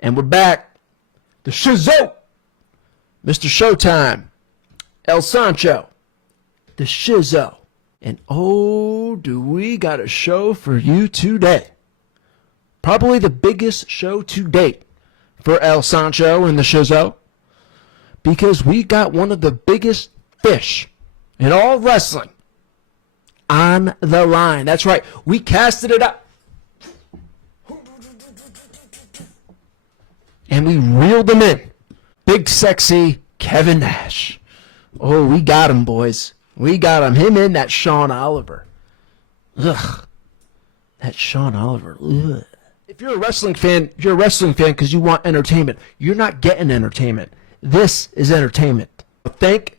And we're back. The Shizow. Mr. Showtime. El Sancho. The Shizow. And oh, do we got a show for you today. Probably the biggest show to date for El Sancho and the Shizow. Because we got one of the biggest fish in all wrestling on the line. That's right. We casted it up. And we reeled him in. Big, sexy Kevin Nash. Oh, we got him, boys. We got him. Him and that Sean Oliver. Ugh. That Sean Oliver. Ugh. If you're a wrestling fan, you're a wrestling fan because you want entertainment. You're not getting entertainment. This is entertainment. Thank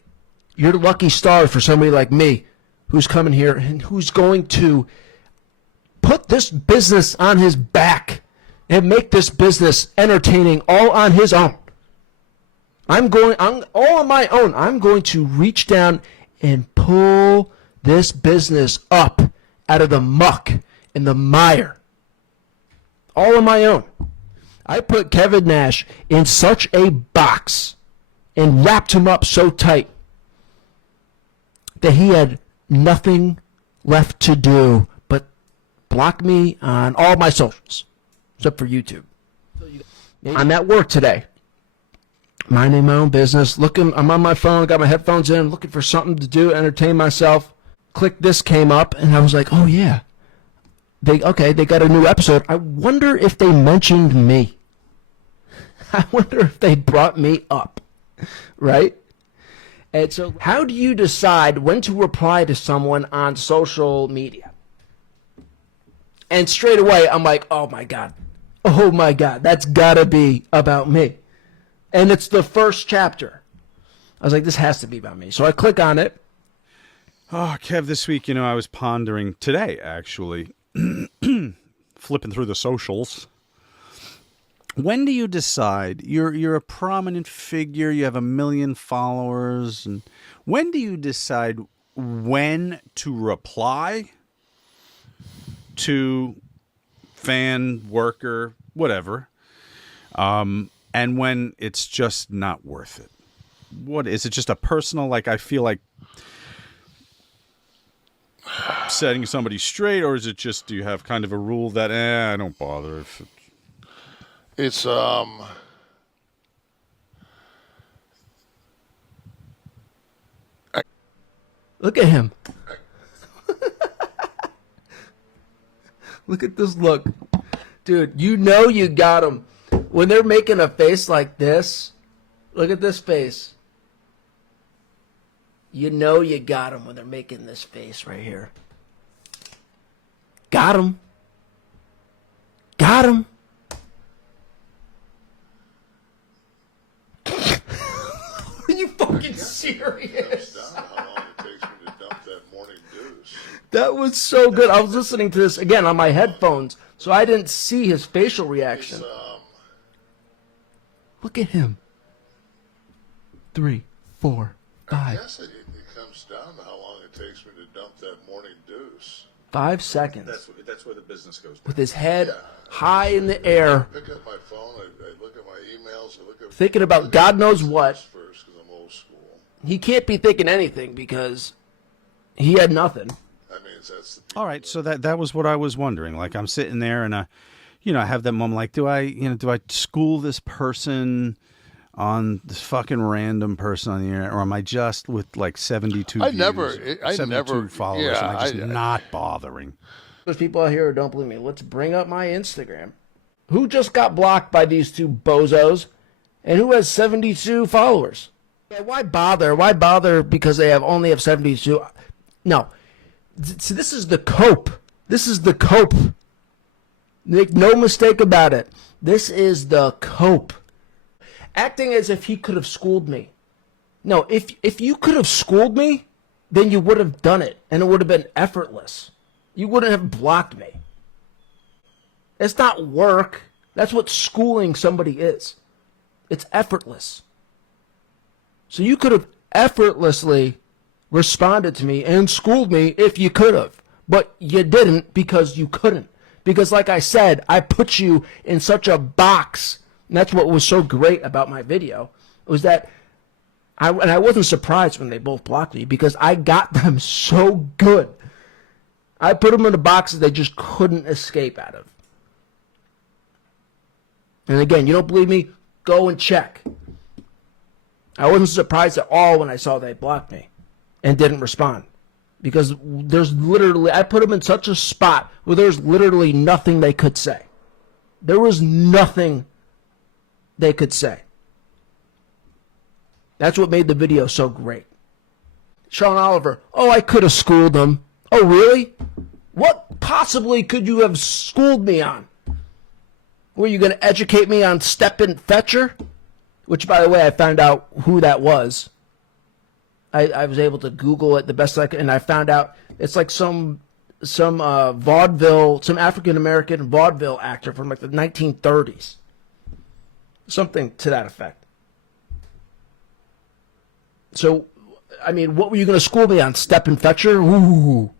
your lucky star for somebody like me who's coming here and who's going to put this business on his back and make this business entertaining all on his own. I'm all on my own. I'm going to reach down and pull this business up out of the muck and the mire. All on my own. I put Kevin Nash in such a box and wrapped him up so tight that he had nothing left to do but block me on all my socials. Except for YouTube. I'm at work today. Minding my own business. I'm on my phone, got my headphones in, looking for something to do, entertain myself. KLIQTHIS came up, and I was like, oh yeah. They got a new episode. I wonder if they mentioned me. I wonder if they brought me up. Right? And so how do you decide when to reply to someone on social media? And straight away, I'm like, oh my God, that's gotta be about me. And it's the first chapter. I was like, this has to be about me. So I click on it. Oh, Kev, this week, I was pondering today, actually, flipping through the socials. When do you decide you're a prominent figure, you have 1 million followers, and when do you decide when to reply to fan, worker, whatever, and when it's just not worth it? What is it? Just a personal, like, I feel like setting somebody straight, or is it just, do you have kind of a rule that I don't bother if it's look at him. Look at this look. Dude, you got him. When they're making a face like this, look at this face. You got him when they're making this face right here. Got him. Got him. Are you fucking serious? That was so good. I was listening to this again on my headphones, so I didn't see his facial reaction. Look at him. 3, 4, 5. I guess it comes down to how long it takes me to dump that morning deuce. 5 seconds. That's where the business goes. With his head high in the air. I pick up my phone, I look at my emails, I look at thinking about God knows what. First, because I'm old school. He can't be thinking anything because he had nothing. I mean, that's all right. So that was what I was wondering. Like, I'm sitting there and I have that moment. Like, do I school this person on this fucking random person on the internet, or am I just with like 72 I views, never 72 followers? Yeah, am I just not bothering? There's people out here who don't believe me. Let's bring up my Instagram. Who just got blocked by these two bozos, and who has 72 followers? Yeah, why bother? Why bother because they only have 72? No. See, this is the cope. This is the cope. Make no mistake about it. This is the cope. Acting as if he could have schooled me. No, if you could have schooled me, then you would have done it, and it would have been effortless. You wouldn't have blocked me. It's not work. That's what schooling somebody is. It's effortless. So you could have effortlessly responded to me and schooled me if you could have. But you didn't because you couldn't. Because like I said, I put you in such a box And that's what was so great about my video, was that I wasn't surprised when they both blocked me, because I got them so good. I put them in the boxes they just couldn't escape out of. And again, you don't believe me? Go and check. I wasn't surprised at all when I saw they blocked me and didn't respond. Because there's literally, I put them in such a spot where there's literally nothing they could say. There was nothing they could say. That's what made the video so great. Sean Oliver, oh, I could have schooled them. Oh, really? What possibly could you have schooled me on? Were you going to educate me on Steppen Fetcher? Which, by the way, I found out who that was. I was able to Google it the best I could, and I found out it's like some vaudeville, some African-American vaudeville actor from like the 1930s. Something to that effect. So, I mean, what were you going to school me on? Steppen Fetcher? Ooh.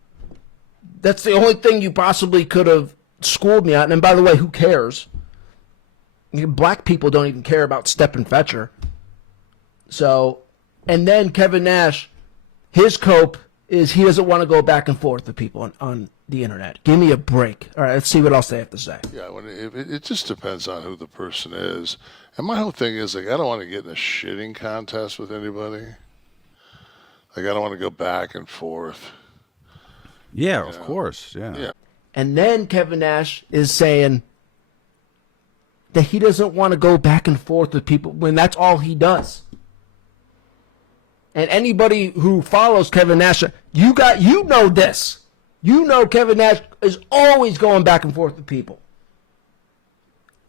That's the only thing you possibly could have schooled me on. And by the way, who cares? Black people don't even care about Steppen Fetcher. So, and then Kevin Nash, his cope is he doesn't want to go back and forth with people on the internet. Give me a break. All right, let's see what else they have to say. Yeah, it just depends on who the person is. And my whole thing is, like, I don't want to get in a shitting contest with anybody. Like, I don't want to go back and forth. Yeah, of course. Yeah. And then Kevin Nash is saying that he doesn't want to go back and forth with people when that's all he does. And anybody who follows Kevin Nash, you know this. You know Kevin Nash is always going back and forth with people.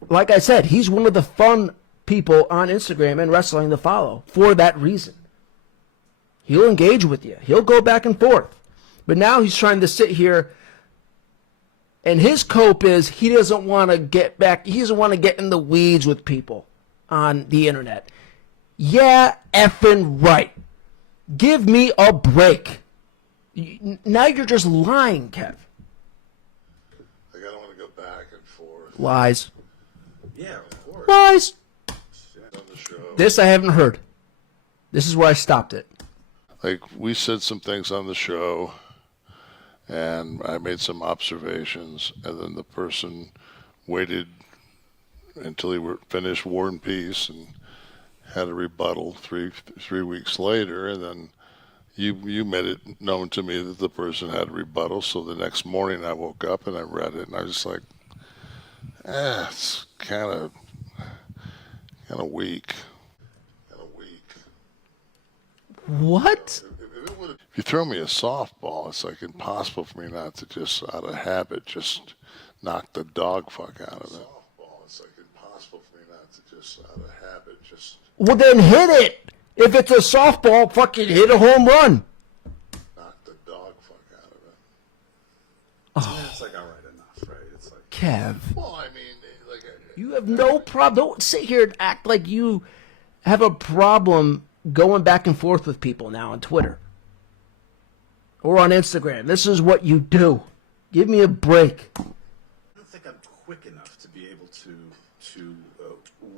Like I said, he's one of the fun people on Instagram and wrestling to follow for that reason. He'll engage with you. He'll go back and forth. But now he's trying to sit here, and his cope is he doesn't want to get back. He doesn't want to get in the weeds with people on the internet. Yeah, effing right. Give me a break. Now you're just lying, Kev. Like, I don't want to go back and forth. Lies. Yeah, of course. Lies. On the show. This I haven't heard. This is where I stopped it. Like, we said some things on the show, and I made some observations, and then the person waited until he were finished War and Peace and had a rebuttal three weeks later, and then you made it known to me that the person had a rebuttal. So the next morning I woke up and I read it, and I was just like, it's kind of weak. What? If you throw me a softball, it's like impossible for me not to just, out of habit, just knock the dog fuck out of it. It's like impossible for me not to just, out of habit, just. Well, then hit it. If it's a softball, fucking hit a home run. Knock the dog fuck out of it. Oh. It's like all right enough, right? It's like Kev. Well, I mean, like. You have no problem. Don't sit here and act like you have a problem going back and forth with people now on Twitter or on Instagram. This is what you do. Give me a break. I don't think I'm quick enough to be able to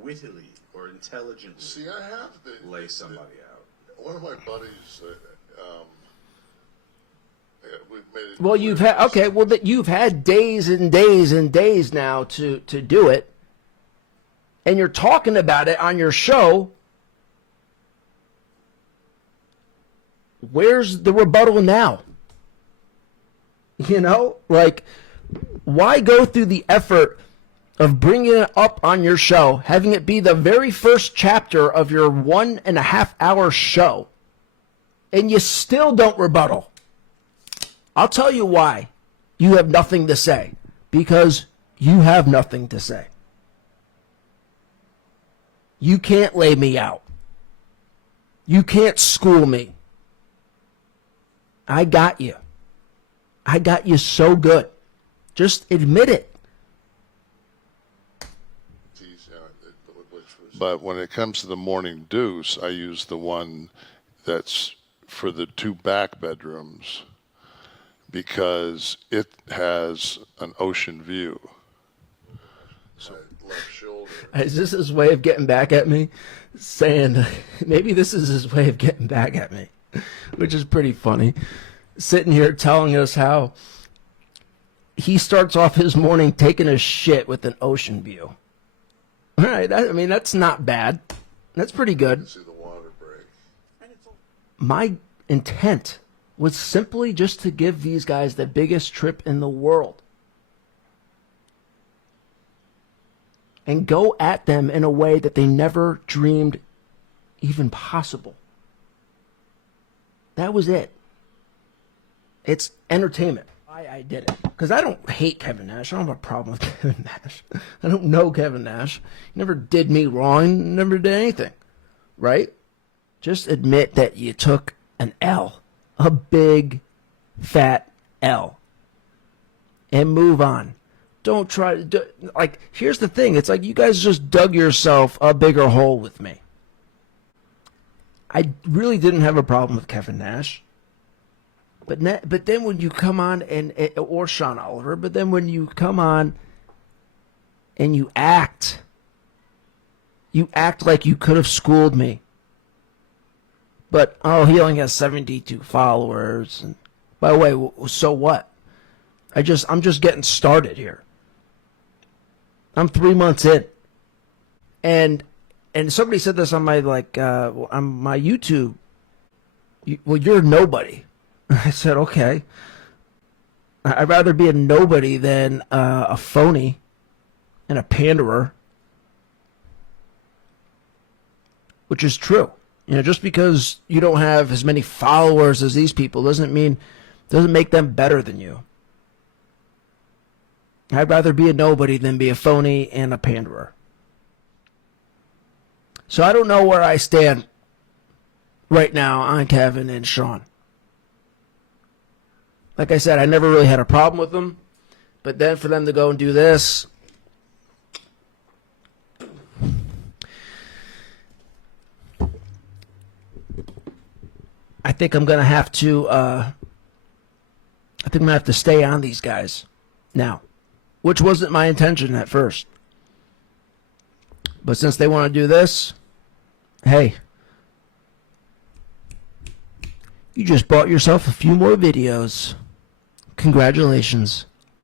wittily or intelligently See, I have lay somebody out. One of my buddies, we've made it. Well, you've had okay. Well, that you've had days and days and days now to do it, and you're talking about it on your show. Where's the rebuttal now? You know, like, why go through the effort of bringing it up on your show, having it be the very first chapter of your 1.5 hour show, and you still don't rebuttal? I'll tell you why you have nothing to say. Because you have nothing to say. You can't lay me out. You can't school me. I got you. I got you so good. Just admit it. But when it comes to the morning deuce, I use the one that's for the 2 back bedrooms because it has an ocean view. So I love shoulder. Is this his way of getting back at me? Saying, maybe this is his way of getting back at me, which is pretty funny. Sitting here telling us how he starts off his morning taking a shit with an ocean view. All right, I mean, that's not bad. That's pretty good. See the water break. My intent was simply just to give these guys the biggest trip in the world. And go at them in a way that they never dreamed even possible. That was it. It's entertainment. I did it. Because I don't hate Kevin Nash. I don't have a problem with Kevin Nash. I don't know Kevin Nash. He never did me wrong. He never did anything. Right? Just admit that you took an L. A big, fat L. And move on. Don't try to, like, here's the thing. It's like you guys just dug yourself a bigger hole with me. I really didn't have a problem with Kevin Nash. But then when you come on, or Sean Oliver, but then when you come on and you act like you could have schooled me. But, oh, he only has 72 followers. And, by the way, so what? I'm just getting started here. I'm 3 months in. And somebody said this on my, on my YouTube. Well, you're nobody. I said, okay. I'd rather be a nobody than a phony and a panderer. Which is true. You know, just because you don't have as many followers as these people doesn't make them better than you. I'd rather be a nobody than be a phony and a panderer. So I don't know where I stand right now on Kevin and Sean. Like I said, I never really had a problem with them. But then for them to go and do this, I think I'm gonna have to stay on these guys now, which wasn't my intention at first. But since they want to do this, hey, you just bought yourself a few more videos. Congratulations.